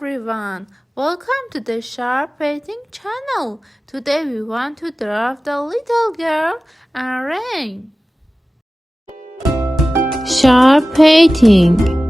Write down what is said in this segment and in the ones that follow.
everyone, welcome to the Sharp Painting channel. Today we want to draw the little girl and rain. Sharp Painting.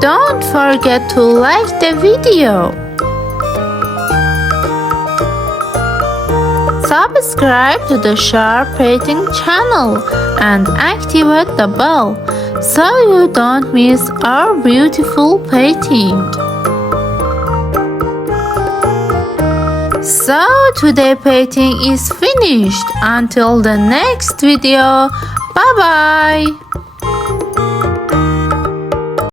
Don't forget to like the video. Subscribe to the Sharp Painting channel and activate the bell so you don't miss our beautiful painting. So today's painting is finished. Until the next video, bye bye.